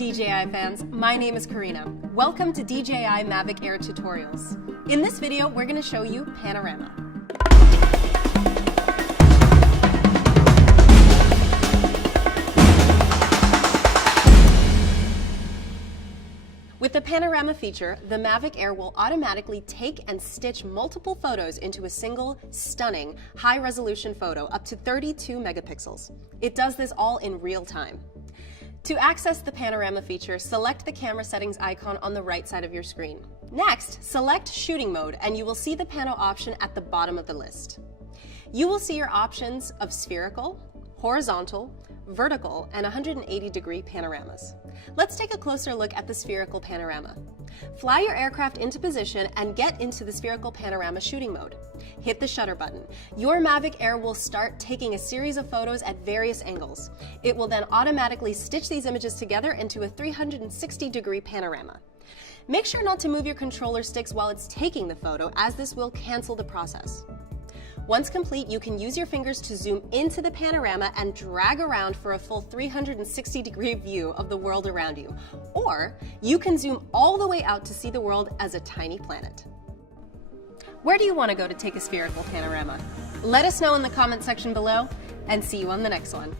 DJI fans, my name is Karina. Welcome to DJI Mavic Air tutorials. In this video, we're going to show you Panorama. With the Panorama feature, the Mavic Air will automatically take and stitch multiple photos into a single, stunning, high-resolution photo up to 32 megapixels. It does this all in real time. To access the Panorama feature, select the camera settings icon on the right side of your screen. Next, select Shooting Mode, and you will see the Pano option at the bottom of the list. You will see your options of spherical, horizontal, vertical, and 180-degree panoramas. Let's take a closer look at the spherical panorama. Fly your aircraft into position and get into the spherical panorama shooting mode. Hit the shutter button. Your Mavic Air will start taking a series of photos at various angles. It will then automatically stitch these images together into a 360-degree panorama. Make sure not to move your controller sticks while it's taking the photo, as this will cancel the process. Once complete, you can use your fingers to zoom into the panorama and drag around for a full 360-degree view of the world around you. Or you can zoom all the way out to see the world as a tiny planet. Where do you want to go to take a spherical panorama? Let us know in the comment section below, and see you on the next one.